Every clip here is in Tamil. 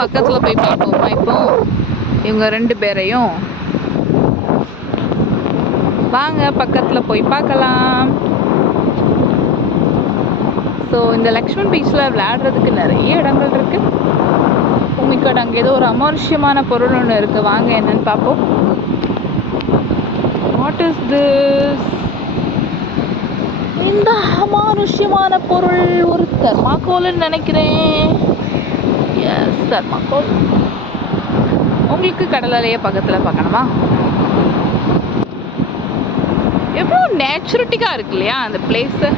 பக்கத்தில் போய் பார்ப்போமா இப்போ இவங்க 2 பேரையும்? வாங்க பக்கத்தில் போய் பார்க்கலாம். ஸோ இந்த லக்ஷ்மன் பீச்சில் விளையாடுறதுக்கு நிறைய இடங்கள் இருக்குது. உமிக்கோட அங்கே ஏதோ ஒரு அமானுஷ்யமான பொருள் ஒன்று இருக்குது. வாங்க என்னன்னு பார்ப்போம். What is this? இந்த அமானுஷ்யமான பொருள் ஒரு தெர்மாக்கோல்னு நினைக்கிறேன். Yes, thermocol. உங்களுக்கு கடல் அலையை பக்கத்தில் பார்க்கணுமா? எவ்வளோ நேச்சுரட்டிக்காக இருக்கு இல்லையா அந்த பிளேஸு.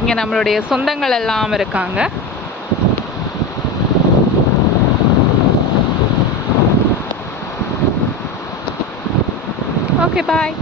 இங்கே நம்மளுடைய சொந்தங்கள் எல்லாம் இருக்காங்க. ஓகே, பாய்.